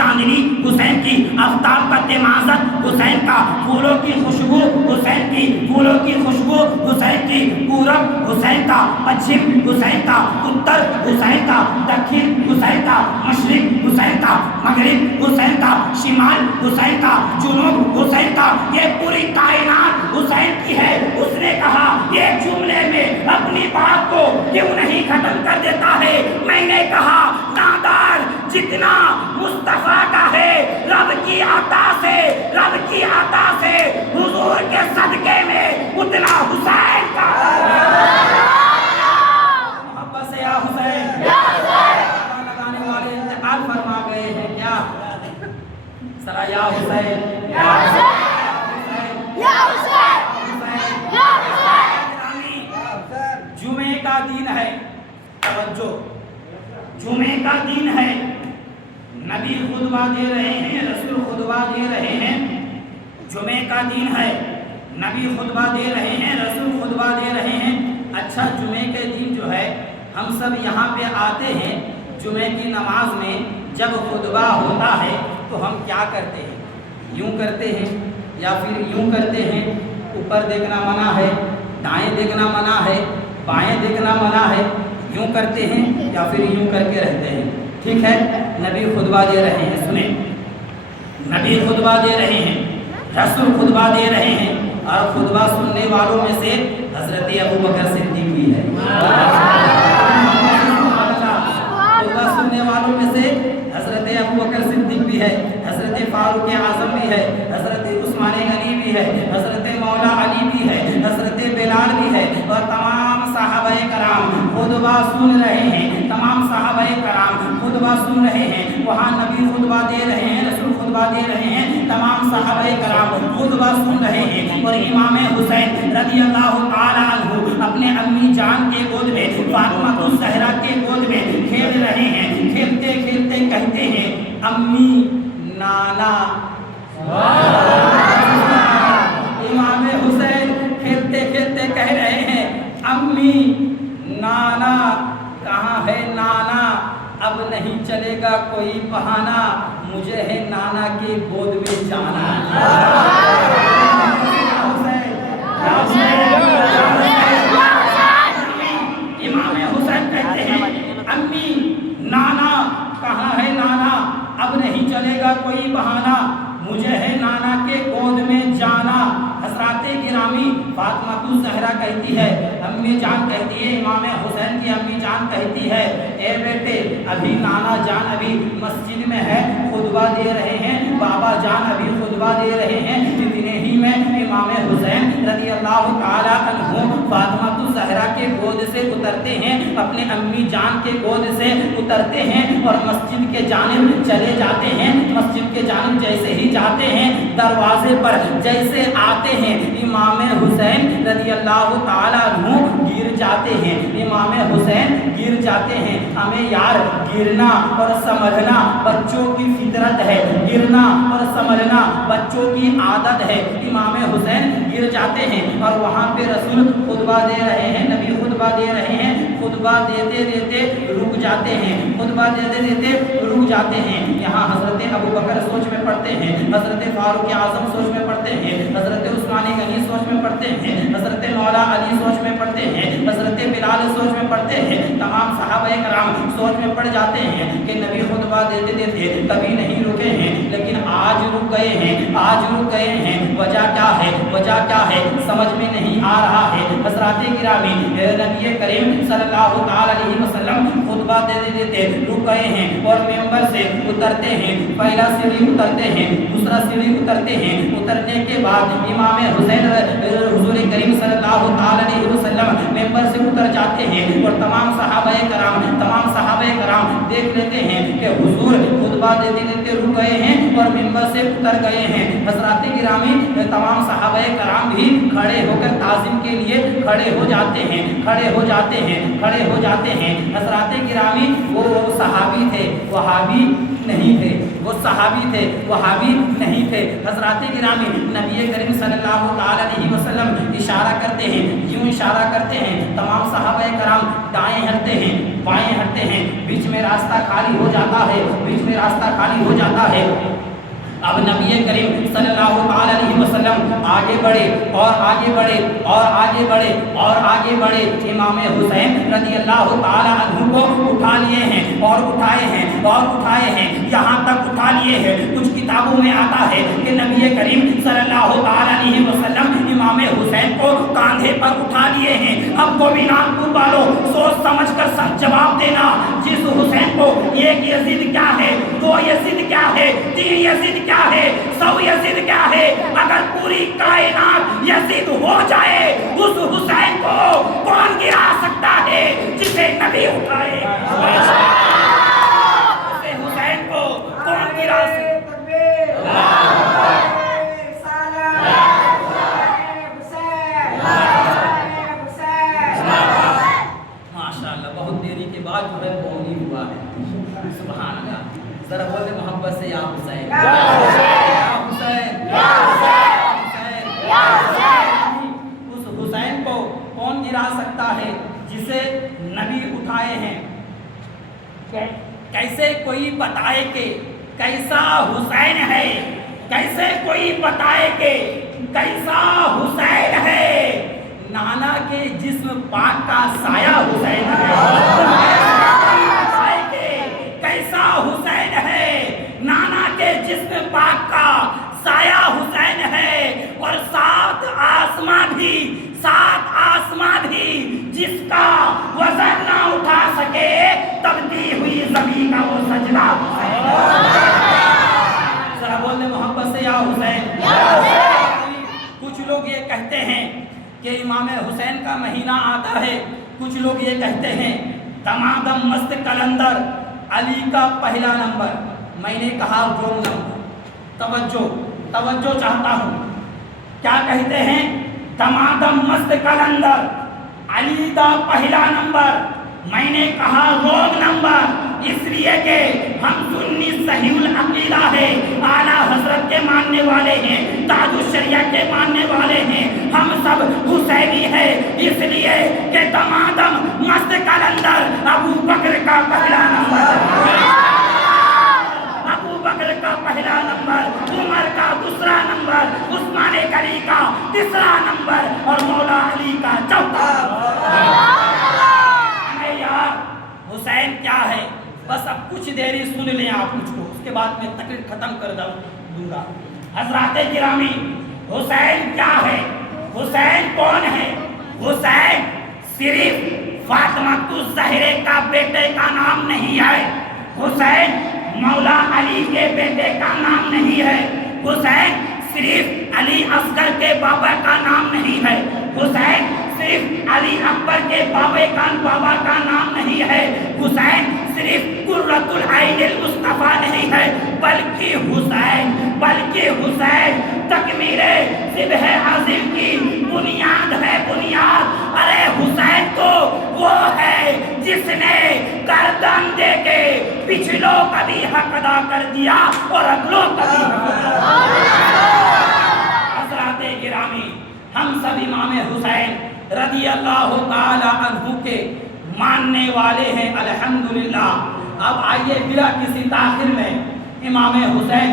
चांदनी हुसैन की, आफ्ताब का तेमाज़त हुसैन का, फूलों की खुशबू हुसैन की, फूलों की खुशबू हुसैन की, पूरब हुसैन का, पश्चिम हुसैन का, उत्तर हुसैन का, दक्षिण हुसैन का, मशरिक हुसैन का, मगरिब हुसैन का, शिमाल हुसैन का, जुनूब हुसैन का, ये पूरी कायनात हुसैन की है। उसने कहा एक जुमले में अपनी बात को क्यों नहीं खत्म कर देता है। मैंने कहा नादार जितना मुस्तफा का है रब की अता से, रब की अता से हुजूर के सदके में उतना हुसैन का मोहब्बत से या हुसैन लगाने वाले इंतकाल फरमा गए हैं क्या? सरा या हुसैन या हुसैन या हुसैन या हुसैन। जुमे का दिन है, तवज्जो, जुमे का दिन है, नबी खुतबा दे रहे हैं, रसूल खुतबा दे रहे हैं। जुमे का दिन है, नबी खुतबा दे रहे हैं, रसूल खुतबा दे रहे हैं। अच्छा, जुमे के दिन जो है हम सब यहाँ पे आते हैं, जुमे की नमाज में जब खुतबा होता है तो हम क्या करते हैं? यूँ करते हैं या फिर यूँ करते हैं? ऊपर देखना मना है, दाएं देखना मना है, बाएं देखना मना है, यूँ करते हैं या फिर यूँ करके रहते हैं? ठीक है, नबी खुतबा दे रहे हैं, सुने, नबी खुतबा दे रहे हैं, रसूल खुतबा दे रहे हैं, और खुतबा सुनने वालों में से हजरत अबू बकर सिद्दीक भी है। खुतबा सुनने वालों में से हजरत अबू बकर सिद्दीक भी है, हजरत फारूक आजम भी है, हजरत उस्मान गनी भी है, हजरत मौला अली भी है, हजरत बिलाल भी है, और तमाम साहबाए कराम खुतबा सुन रहे हैं, तमाम साहबाए कराम खुतबा सुन रहे हैं। वहाँ नबी खुतबा दे रहे हैं, रसूल खुतबा दे रहे हैं, तमाम साहबाए कराम खुतबा सुन रहे हैं, और इमाम हुसैन रज़ी अल्लाह तआला अन्हु अपने अम्मी जान के गोद में, फातिमा ज़हरा के गोद में खेल रहे हैं। खेलते खेलते कहते हैं अम्मी नाना। इमाम हुसैन खेलते खेलते कह रहे हैं अम्मी नाना, कहाँ है नाना? अब नहीं चलेगा कोई बहाना, मुझे है नाना के गोद में जाना। इमाम हुसैन कहते हैं अम्मी नाना, कहाँ है नाना? अब नहीं चलेगा कोई बहाना, मुझे है नाना के गोद में जाना। हज़राते गिरामी फातिमा ज़हरा कहती है, अम्मी जान कहती है, इमाम हुसैन की अम्मी जान कहती है, ए बेटे अभी नाना जान अभी मस्जिद में है, खुतबा दे रहे हैं, बाबा जान अभी खुतबा दे रहे हैं। इतने ही में इमाम हुसैन रज़ी अल्लाह तआला अन्हु फातिमा ज़हरा के गोद से उतरते हैं, अपने अम्मी जान के गोद से उतरते हैं और मस्जिद के जानिब चले जाते हैं। मस्जिद के जानिब जैसे ही जाते हैं, दरवाजे पर जैसे आते हैं, इमाम हुसैन रज़ी अल्लाह तआला अन्हु गिर जाते हैं। इमाम हुसैन गिर जाते हैं। हमें यार गिरना और संभलना बच्चों की फितरत है, गिरना और संभलना बच्चों की आदत है। इमाम हुसैन गिर जाते हैं और वहाँ पे रसूल खुतबा दे रहे हैं, नबी खुतबा दे रहे हैं। खुतबा देते देते रुक जाते हैं, खुतबा देते देते रुक जाते हैं। यहाँ हजरत अबू बकर सोच में पड़ते हैं, हजरत फारूक आजम सोच में पड़ते हैं, हजरत उस्मान गनी सोच में पड़ते हैं, हजरत मौला अली सोच में पड़ते हैं, हजरत बिलाल सोच में पड़ते हैं, तमाम सहाबाए कराम सोच में पड़ जाते हैं कि नबी खुतबा देते देते कभी नहीं रुके हैं, लेकिन आज रुक गए हैं, आज रुक गए हैं। वजह क्या है, वजह क्या है समझ में नहीं आ रहा है। हज़राते गिरामी नबी करीम सल्लल्लाहु अलैहि वसल्लम खुतबा देते देते रुक गए हैं और मेंबर से उतरते हैं। पहला सीढ़ी उतरते हैं, दूसरा सीढ़ी उतरते हैं। उतरने के बाद इमाम हुसैन हुजूर करीम सल्लल्लाहु अलैहि वसल्लम मेंबर से उतर जाते हैं और तमाम सहाबाए कराम देख लेते हैं कि हुजूर खुतबा देते देते रुक गए हैं और मेंबर से उतर गए हैं। हज़राते गिरामी तमाम सहाबाए कराम भी खड़े होकर ताज़ीम के लिए खड़े हो जाते हैं, खड़े हो जाते हैं, खड़े हो जाते हैं। हज़राते गिरामी वो सहाबी थे, वहाबी नहीं थे, वो صحابی تھے, وہابی نہیں تھے. حضرات گرامی, نبی کریم صلی اللہ تعالی علیہ وسلم اشارہ کرتے ہیں, یوں اشارہ کرتے ہیں, تمام صحابہ کرام دائیں ہٹتے ہیں, بائیں ہٹتے ہیں, بیچ میں راستہ خالی ہو جاتا ہے, بیچ میں راستہ خالی ہو جاتا ہے. اب نبی کریم صلی اللہ تعالی علیہ وسلم آگے بڑھے اور آگے بڑھے اور آگے بڑھے اور آگے بڑھے. امام حسین رضی اللہ تعالی عنہ کو اٹھا لیے ہیں اور اٹھائے ہیں اور اٹھائے ہیں, یہاں تک اٹھا لیے ہیں. کچھ کتابوں میں آتا ہے کہ نبی کریم صلی اللہ تعالی علیہ وسلم امام حسین کو کاندھے پر اٹھا لیے ہیں. اب گوبینان پور والوں سوچ سمجھ کر سب جواب دینا. جس حسین کو ایک یزید کیا ہے, دو یزید کیا ہے, تین یزید کیا ہے, 100 یزید کیا ہے, اگر پوری کائنات یزید ہو جائے اس حسین کو کون گرا سکتا ہے جسے نبی اٹھائے؟ اسے حسین کو کون گرا سکتا ہے؟ ماشاءاللہ, بہت دیری کے بعد جو ہے بولی ہوا ہے. سبحان اللہ. ذرا بولے محبت سے یا حسین, یا حسین, یا حسین, یا حسین. اس حسین کو کون گرا سکتا ہے جسے نبی اٹھائے ہیں؟ کیسے کوئی بتائے کہ کیسا حسین ہے, کیسے کوئی بتائے کہ کیسا حسین ہے. نانا کے جسم پاک کا سایہ حسین ہے. کیسا حسین ہے, نانا کے جسم پاک کا سایہ حسین ہے. اور 7 آسمان بھی جس کا وزن نہ اٹھا سکے, تبدی ہوئی زمین کا وہ سجدہ حسین. ذرا بولنے محبت سے یا حسین. کچھ لوگ یہ کہتے ہیں کہ امام حسین کا مہینہ آتا ہے, کچھ لوگ یہ کہتے ہیں دمادم مست کلندر علی کا پہلا نمبر. میں نے کہا رونگ نمبر. توجہ چاہتا ہوں. کیا کہتے ہیں؟ دمادم مست کلندر علی کا پہلا نمبر. میں نے کہا رونگ نمبر, اس لیے کہ ہم سنی صحیح العقیدہ ہے, اعلیٰ حضرت کے ماننے والے ہیں, تاج الشریعہ کے ماننے والے ہیں, ہم سب حسینی ہے. اس لیے کہ دمادم مست کلندر ابو بکر کا پہلا نمبر, ابو بکر کا پہلا نمبر, عمر کا دوسرا نمبر, عثمان غنی کا تیسرا نمبر اور مولا علی کا چوتھا نمبر. یار حسین کیا ہے, بس اب کچھ دیری سن لیں آپ مجھ کو, اس کے بعد میں تقریر ختم کر دوں گا. حضرات گرامی, حسین کیا ہے, حسین کون ہے؟ حسین صرف فاطمہ الزہرا کا بیٹے کا نام نہیں ہے, حسین مولا علی کے بیٹے کا نام نہیں ہے, حسین صرف علی اصغر کے بابا کا نام نہیں ہے, حسین صرف علی اکبر کے بابا کا نام نہیں ہے, حسین صرف قرۃ العین المصطفیٰ نہیں ہے, بلکہ حسین تکمیل ذبح عظیم کی بنیاد ہے, بنیاد. ارے حسین تو وہ ہے جس نے گردن دے کے پچھلوں کا بھی حق ادا کر دیا اور اگلوں کا بھی حق ادا کر دیا. حضرات گرامی, ہم سب امام حسین رضی اللہ تعالی عنہ کے ماننے والے ہیں الحمدللہ. اب آئیے بلا کسی تاخیر میں امام حسین